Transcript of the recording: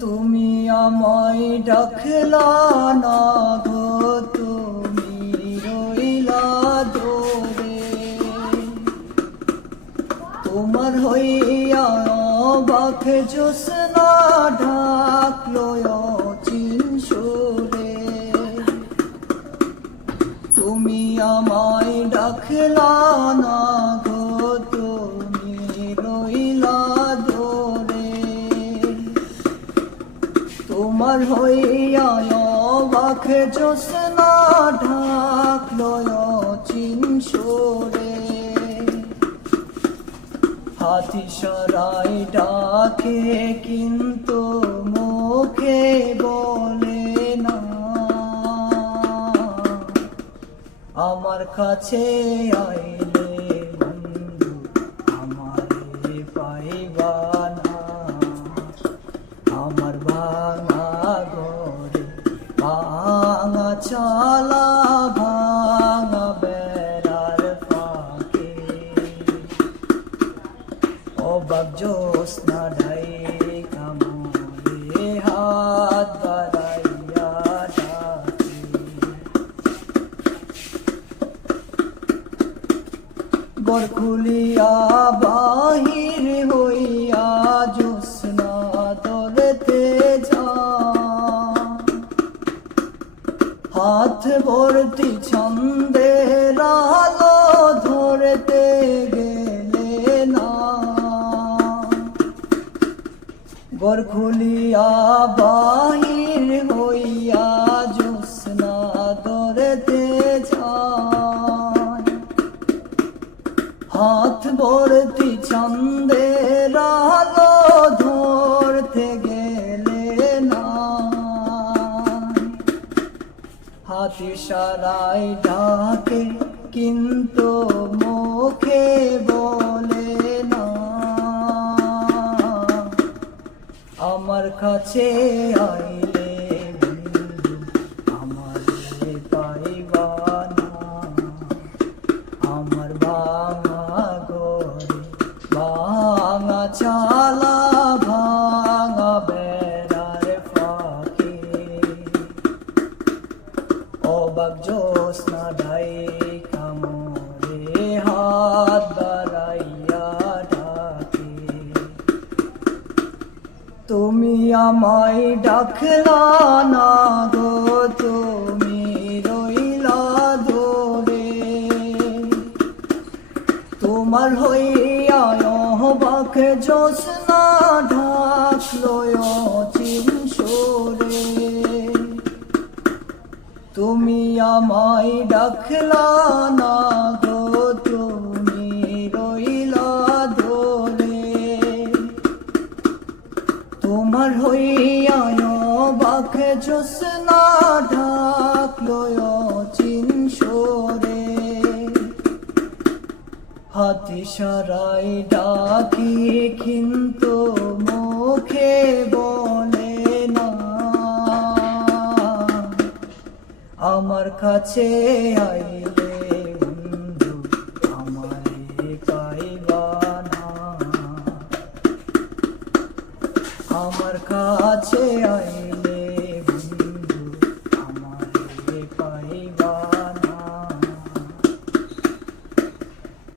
তুমি আমায় ডাকলা না গো, তুমি রইলা দূরে। তোমার হইয়া বাক জোসনা ঢাকলো চিন সুরে। তুমি আমায় ডাকলা না গো তুমি তোমার হইয়া বাক জোসনা ঢাকলো চিন সুরে। হাতি সরাই ডাকে কিন্তু মুখে বলে না। আমার কাছে আইলে চালা ভাঙা বেড়ার ফাঁকে। অবাক জ্যোৎস্না ঢাই কামড়ে হাত বাড়াইয়া ডাকে। গর খুলিয়া বাহির হইয়া হাত ভর্তি ছন্দের আলো ধরতে গেলে না। গর খুলিয়া বাহির হইয়া জ্যোৎস্না ধরতে হাত ভর্তি ছন্দের হাতি সারাই ডাকে, কিন্তু মুখে বলে না। আমার কাছে আইলে আমারে পাইবা না। আমার ভাঙা গরে ভাঙা চালা অবাক জ্যোৎস্না ঢাই কামরে হাত বাড়াইয়া ডাকে। তুমি আমায় ডাকলা না গো, তুমি রইলা দূরে। তোমার হইয়া বাক জোসনা ঢাকলো চিন সরে। তুমি আমায় ডাকলা না গো, তুমি রইলা দোলে তোমার হইয়া বাক জোসনা ঢাকলো চিন সরে হাতি সারাই ডাকি কিন্তু মুখে বলে আমার কাছে আইলে বন্ধু আমারে পাইবা না। আমার কাছে আইলে